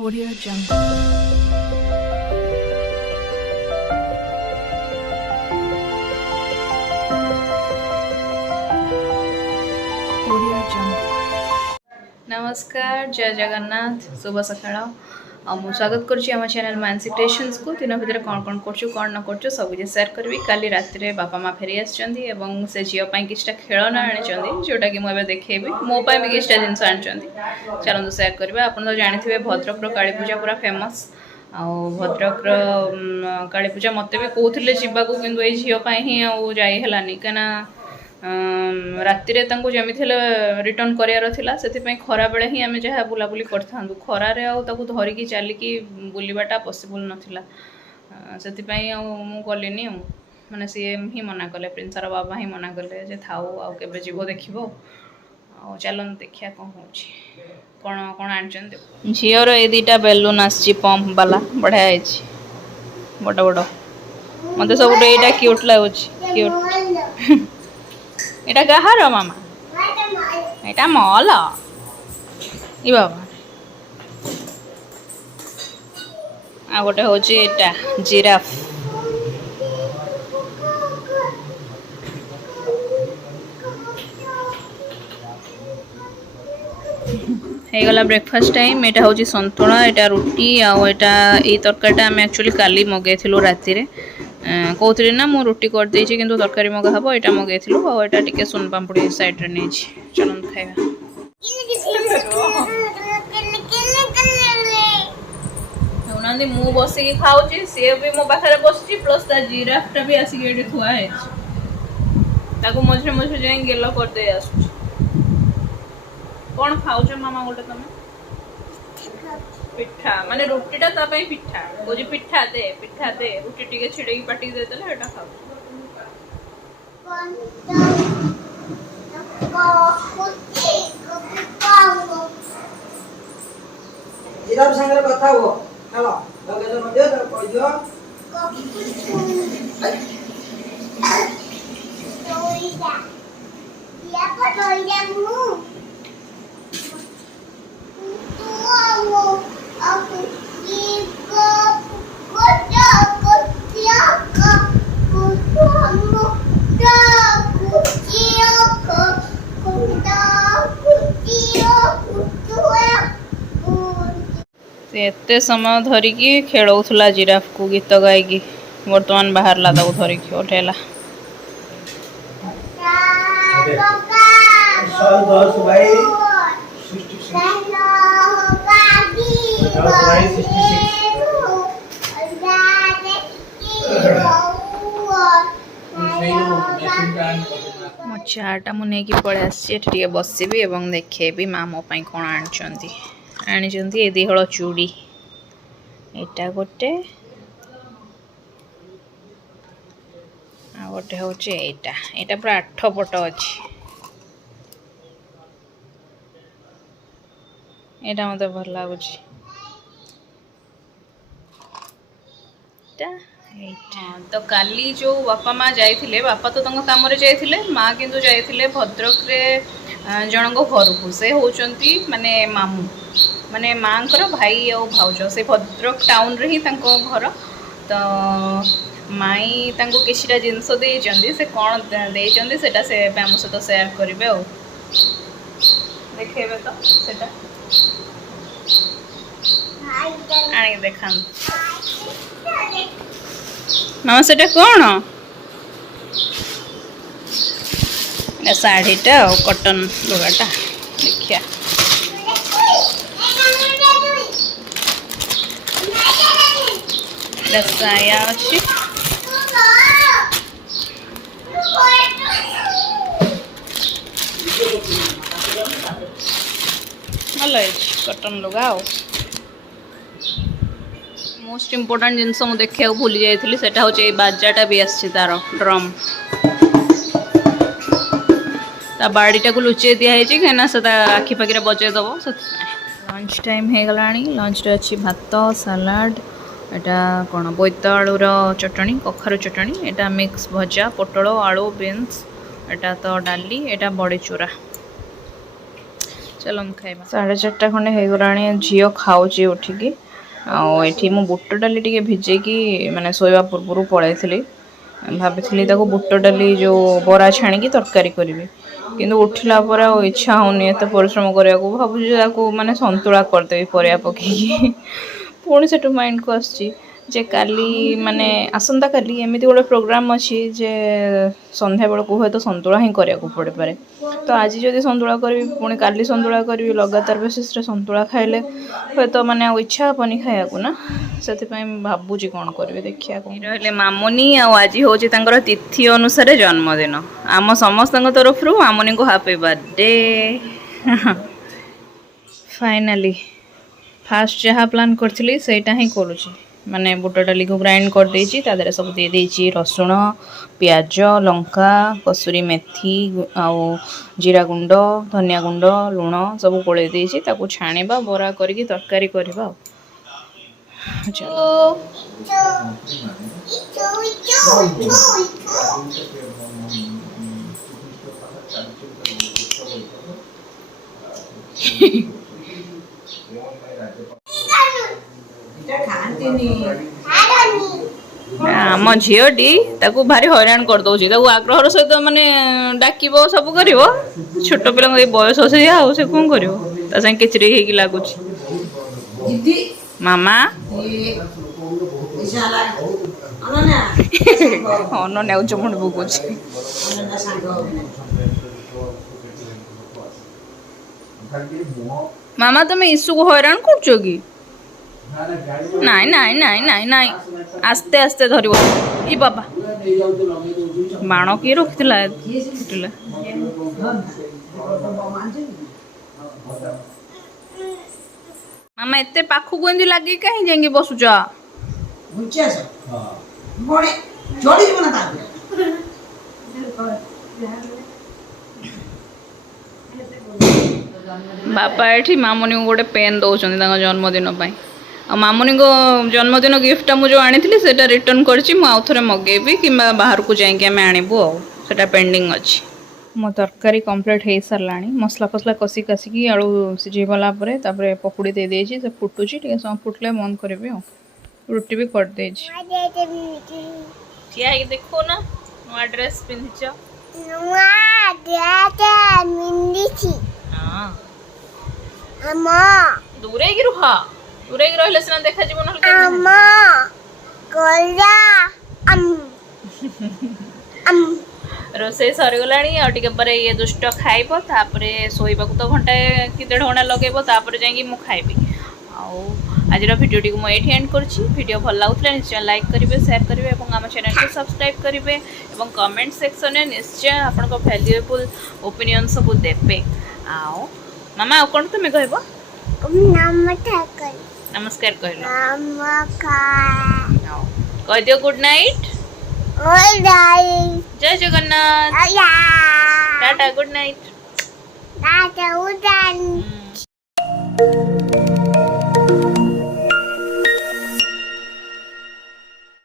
Audio Jungle. Audio Jungle. नमस्कार जय जगन्नाथ शुभ सकाळ मु स्वागत करुच्ची आम चैनल मानसी क्रिएशंस को दिन भितर कौन कौन कौन न कर सब किसी सेयार करी काली राति बापा माँ फेरी आसछन्ती से झील किछटा खेलना आनी जोटा कि मुझे देखेबी मोपाई भी किछटा जिनस आनी चलते सेयार करवा आप तो जानी भद्रक काली पूजा पूरा फेमस भद्रक काली पूजा मत भी कहते जावाक कि ये झील ही जाइलानी कहीं राति जमी रिटर्न करार से खरा बेले ही आम जहाँ बुलाबुली कर खरारे धरिकी चलिकी बुलवाटा पसिबल नाला से गलिनी मैंने सी ही मना कले प्रिंसार बाबा ही मना कले थाऊ आउ के जीव देख चल देखिया कौन हो कौन कौन आनी झीर ये दुटा बेलून आम्प बाला बढ़िया बड़ बड़ मत सब यहाँ क्यूट लगुच क्यूट এটা কাহার মামা এটা মল ই বাবা আর গোটে হচ্ছে এটা জিরাফ ହେଇଗଲା ବ୍ରେକଫାଷ୍ଟ ଟାଇମ୍ ଏଇଟା ହେଉଛି ସନ୍ତୁଳା ଏଇଟା ରୁଟି ଆଉ ଏଇଟା ଏଇ ତରକାରୀଟା ଆମେ ଆକ୍ଚୁଆଲି କାଲି ମଗାଇଥିଲୁ ରାତିରେ କହୁଥିଲି ନା ମୁଁ ରୁଟି କରିଦେଇଛି କିନ୍ତୁ ତରକାରୀ ମଗା ହେବ ଏଇଟା ମଗାଇଥିଲୁ ଆଉ ଏଇଟା ଟିକେ ସୁନ ପାମ୍ପୁଡ଼ି ସାଇଡ଼୍ରେ ନେଇଛି ଚାଲନ୍ତୁ ଖାଇବା ହେଉନାହାନ୍ତି ମୁଁ ବସିକି ଖାଉଛି ସିଏ ବି ମୋ ପାଖରେ ବସିଛି ପ୍ଲସ୍ ତା ଜିରାଫଟା ବି ଆସିକି ଏଠି ଥୁଆ ହେଇଛି ତାକୁ ମଝିରେ ମଝିରେ ଯାଇ ଗେଲ କରିଦେଇ ଆସୁଛି कौन खाऊच मामा गोटे तुम पिठा माने रुटीटा ता पई पिठा बोजी पिठा दे रुटी टिके छिड़ेकी पाटी दे देले एटा खाऊ जिराफ संगे कथा हो हेलो लगे तो मध्य तो कहियो तोइया या को तोइया मु एते समय धरिकी खेलौथला जिराफ को गीत गाइकी वर्तमान बाहर ला दउ धरिकी उठेला 110 भाई मो चाटा मुझे पलि आसटे बसबी और देखेबी माँ मो कौन आनी ये दिहल चूड़ी एटा गोटे गोटे हूँ यहाँ पूरा 8 पट अच्छी यहाँ मत भल लगुच तो काली जो बापा माँ जाइए बापा तो काम जाइए माँ किंतु जाइए भद्रक रे जन घर को से होचंती माने मामू माने माँ भाई और भाउज से भद्रक टाउन रे ही घर तो माई किछिटा जिनस देइचंती से कौन देइचंती सेटा से आम सहित शेयर करेंगे और देखेबे तो सेटा आनी देखा मामा सेटा कौन शाढ़ीटा और कटन लुगाटा देखिया साया अच्छी भल कटन लुगा मोस्ट इम्पोर्टेंट जिनस मुझे देखा भूली जाइए सेटा हूँ बाजाटा भी आसी तार ड्रम ता बाड़ीटा को लुचे दिखाई कहीं से आखि पाखे बजे दब लंच टाइम हो गला लंच अच्छी भात सालाड यहाँ कौन बोईतालुर चटनी कखारु चटनी यहाँ मिक्स भजा पोटल आलू बीन्स यहाँ तो डाली यहाँ बड़ी चूरा चलो हम खाइबा 4:30 खंडे हो गलानी झील खाऊची उठिकी आठी मु बुट डाली टे भिजेकी माने शोवा पूर्व पलैली भाभी बुट डाली जो बरा छाणी तरकारी करी किंतु उठिला पर इच्छा होनी एत परिश्रम करने को भावुँ माने संतुला करदेवी परिया पकईकी पुणी से माइंड को आसची जे काली माने आसंता काली एमती गोटे प्रोग्राम अच्छी जे संध्या बेल को तो संतुला ही करने को पड़ पारे तो आज जदि संतुला करी पुणी काली संतुला करी लगातार बेसिस संतुला खाइले हे तो माने इच्छा हेनी खाया ना से भावुँ कौन करेंगे देखिया रही मामुनी आज हूँ तिथि अनुसार जन्मदिन आम समस्त तरफ मामुनी को हैप्पी बर्थडे फाइनाली फास्ट जहाँ प्लान करी सेटा ही करुँची माने बुट डाली को ग्राइंड कर देछि तादरे सब दे देछि रसुण प्याज लंका कसूरी मेथी आउ जीरा गुंड धनिया गुंड लुण सब कोले देछि ताको छाणीबा बरा करके तरकारी करबा चलो आम झीटी भारी हैरान कर दौर आग्रह सहित माने डाक सब कर छोट पिला बयस से से कौन कर किचरी हो लगुच मामा अनन्या चमड़ बुकुच मामा तुम ईसु को हैरान कर कि नाई नाई नाई नाई नाई आस्ते आस्ते धर ई बाबा बाण किए रखिला मामा एते पाखु को एंदी लागी कहीं जाएंगे बसुच बापा एठी मामुनी को गोटे पेन दौरान जन्मदिन आ मामुनी को जन्मदिन गिफ्ट मुझे आनी से रिटर्न करची आउ थे मगेबी कि बाहर को जाइए आम आणबू आटा पेंडिंग अच्छी मो तरकारी कंप्लीट हो सारा मसला फसला कषि कासिकी आलू सीझे गलापर पकुड़ी दे देछि से फुटुची टे समय फुटले बंद करी रुटी भी कर दे देखो ना नुआ ड्रेस पिंधिच दूरे की रुहा दूरे की रहिले सिना देखा जीवन रोसे सरीगलाणी ये दुष्ट खाइब तापरे शोइबा तो घंटाए कि 1.5 घंटा लगेब तापरे जाइए मु खाइबी आज भिडियो टी मुझे एंड करुँची भिडियो भल लगुला निश्चय लाइक करेंगे शेयर करेंगे और आम चैनल को सब्सक्राइब करेंगे और कमेंट सेक्शन में निश्चय आपन वैल्यूएबल ओपिनियन सब देवे आओ मामा कौन तुम्हें कह नमस्कार कहल कह दियो गुड नाइट जय जगन्नाथ टाटा गुड नाइट